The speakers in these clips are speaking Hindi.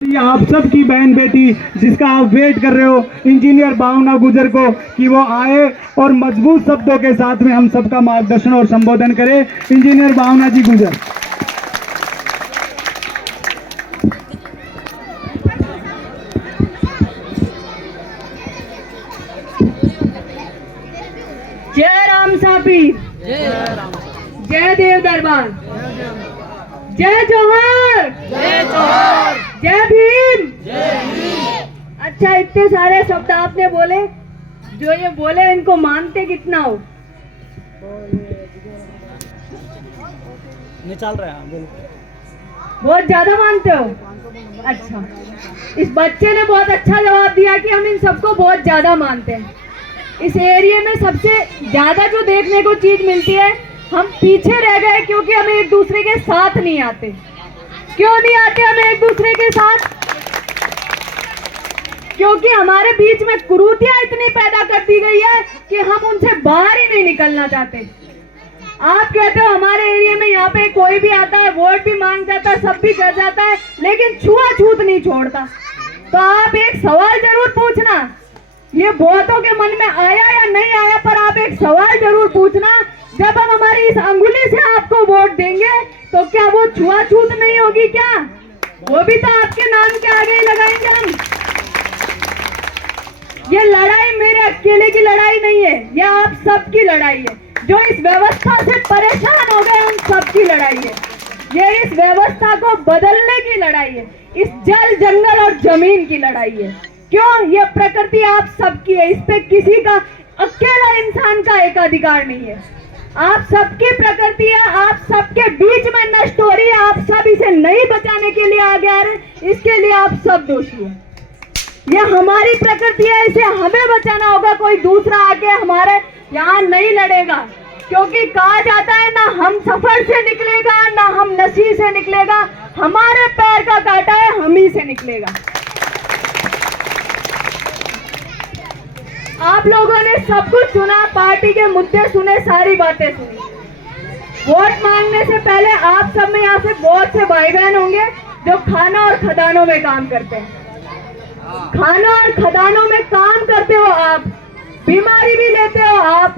ये आप सबकी बहन बेटी जिसका आप वेट कर रहे हो इंजीनियर भावना गुजर को कि वो आए और मजबूत शब्दों के साथ में हम सबका मार्गदर्शन और संबोधन करे। इंजीनियर भावना जी गुजर। जय राम सापी, जय देव दरबार, जय जोहर, जय भीम। अच्छा, इतने सारे शब्द आपने बोले, जो ये बोले इनको मानते कितना हो? नहीं चल रहा है, बोलो। बहुत ज्यादा मानते हो? अच्छा, इस बच्चे ने बहुत अच्छा जवाब दिया कि हम इन सबको बहुत ज्यादा मानते हैं। इस एरिया में सबसे ज्यादा जो देखने को चीज मिलती है, हम पीछे रह गए क्योंकि हम एक दूसरे के साथ नहीं आते। क्यों नहीं आते हम एक दूसरे के साथ? क्योंकि हमारे बीच में कुरीतियां इतनी पैदा कर दी गई है कि हम उनसे बाहर ही नहीं निकलना चाहते। आप कहते हो हमारे एरिया में यहाँ पे कोई भी आता है, वोट भी मांग जाता है, सब भी कर जाता है, लेकिन छुआछूत नहीं छोड़ता। तो आप एक सवाल जरूर पूछना, ये बहुतों के मन में आया या नहीं आया, पर आप एक सवाल जरूर पूछना, जब हम हमारी इस अंगुली से आपको वोट देंगे तो क्या वो छुआछूत नहीं होगी? क्या वो भी तो आपके नाम के आगे ही लगाएंगे हम। ये लड़ाई मेरे अकेले की लड़ाई नहीं है, ये आप सबकी लड़ाई है। जो इस व्यवस्था से परेशान हो गए, उन सबकी लड़ाई है। ये इस व्यवस्था को बदलने की लड़ाई है, इस जल जंगल और जमीन की लड़ाई है। क्यों? ये प्रकृति आप सबकी है, इस पे किसी का अकेला इंसान का एक अधिकार नहीं है। आप सबकी प्रकृति है, आप सबके बीच में नष्ट हो रही है। आप सब इसे नहीं बचाने के लिए आगे आ रहे, इसके लिए आप सब दोषी हैं। ये हमारी प्रकृति है, इसे हमें बचाना होगा। कोई दूसरा आके हमारे यहाँ नहीं लड़ेगा, क्योंकि कहा जाता है ना हम सफर से निकलेगा, ना हम नसी से निकलेगा। हमारे पैर का कांटा है, हम ही से निकलेगा। आप लोगों ने सब कुछ सुना, पार्टी के मुद्दे सुने, सारी बातें सुनी। वोट मांगने से पहले आप सब में यहाँ से बहुत से भाई बहन होंगे जो खाना और खदानों में काम करते हैं। खाना और खदानों में काम करते हो आप, बीमारी भी लेते हो आप,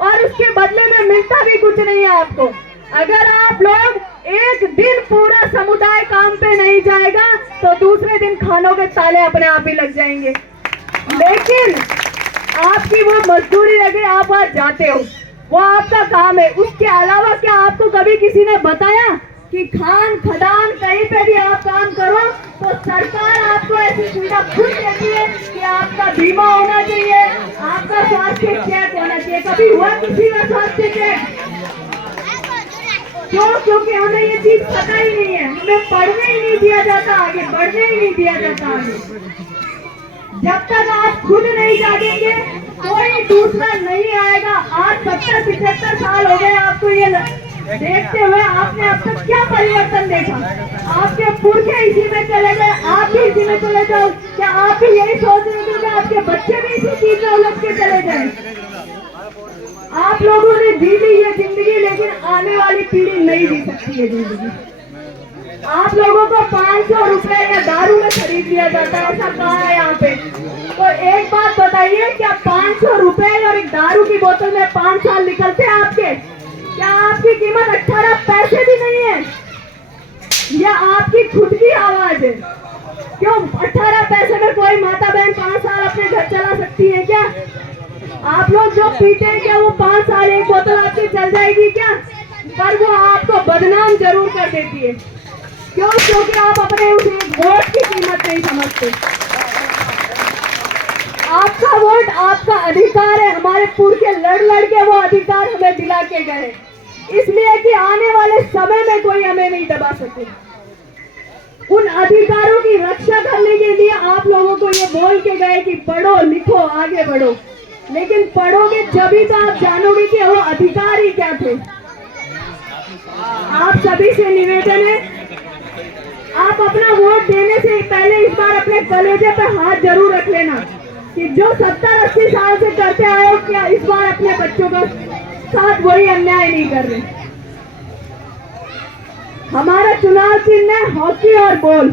और उसके बदले में मिलता भी कुछ नहीं है आपको। अगर आप लोग एक दिन पूरा समुदाय काम पे नहीं जाएगा तो दूसरे दिन खानों के ताले अपने आप ही लग जाएंगे। लेकिन आपकी वो मजदूरी लगे, आप वहां जाते हो, वो आपका काम है। उसके अलावा क्या आपको कभी किसी ने बताया कि खान खदान कहीं पे भी आप काम करो तो सरकार आपको ऐसी सुविधा खुद देती है कि आपका बीमा होना चाहिए, आपका स्वास्थ्य चेक होना चाहिए? कभी हुआ किसी का स्वास्थ्य चेक? क्यों? क्योंकि हमें ये चीज पता ही नहीं है, हमें पढ़ने ही नहीं दिया जाता, आगे बढ़ने ही नहीं दिया जाता। आगे जब तक आप खुद नहीं जागेंगे कोई दूसरा नहीं आएगा। आज 70-75 साल हो गए आपको ये देखते हुए, आपने अब तक क्या परिवर्तन देखा? आपके पुरखे इसी में चले गए, आप भी इसी में चले जाओ। क्या आप भी यही सोच रहे थे कि आपके बच्चे भी इसी चीज में उलझ के चले जाए? आप लोगों ने जी ली ये जिंदगी, लेकिन आने वाली पीढ़ी नहीं जी सकती है जिंदगी। आप लोगों को 500 रुपए या दारू में खरीद लिया जाता है, ऐसा कहा है यहाँ पे। तो एक बात बताइए, क्या 500 रुपए और एक दारू की बोतल में 5 साल निकलते हैं आपके? क्या आपकी कीमत 18 पैसे भी नहीं है? यह आपकी खुद की आवाज है। क्यों 18 पैसे में कोई माता बहन 5 साल अपने घर चला सकती है क्या? आप लोग जो पीते हैं, क्या वो 5 साल एक बोतल आपकी चल जाएगी क्या? पर वो आपको बदनाम जरूर कर देती है। क्यों? क्योंकि आप अपने उस वोट की कीमत नहीं समझते। आपका वोट आपका अधिकार है। हमारे पुरखे लड़ लड़ के वो अधिकार हमें दिला के गए, इसलिए कि आने वाले समय में कोई हमें नहीं दबा सके। उन अधिकारों की रक्षा करने के लिए आप लोगों को ये बोल के गए कि पढ़ो लिखो आगे बढ़ो, लेकिन पढ़ोगे जभी तो आप जानोगे कि वो अधिकार ही क्या थे। आप सभी से निवेदन है, आप अपना वोट देने से पहले इस बार अपने कलेजे पे हाथ जरूर रख लेना कि जो 70-80 साल से करते आए हो, क्या इस बार अपने बच्चों का साथ वही अन्याय नहीं कर रहे। हमारा चुनाव चिन्ह है हॉकी और बॉल।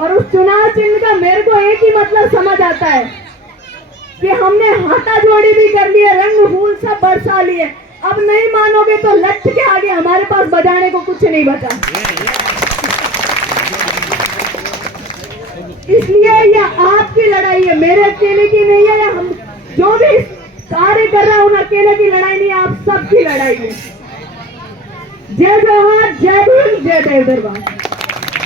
और उस चुनाव चिन्ह का मेरे को एक ही मतलब समझ आता है कि हमने हाथा जोड़ी भी कर लिए, रंग फूल सब बरसा लिए। अब नहीं मानोगे तो लठ के आगे हमारे पास बजाने को कुछ नहीं बचा। इसलिए यह आपकी लड़ाई है, मेरे अकेले की नहीं है। या हम जो भी कार्य कर रहा है उन अकेले की लड़ाई नहीं, आप सबकी लड़ाई है। जय जवाहर, जय भीम, जय देव दरबार।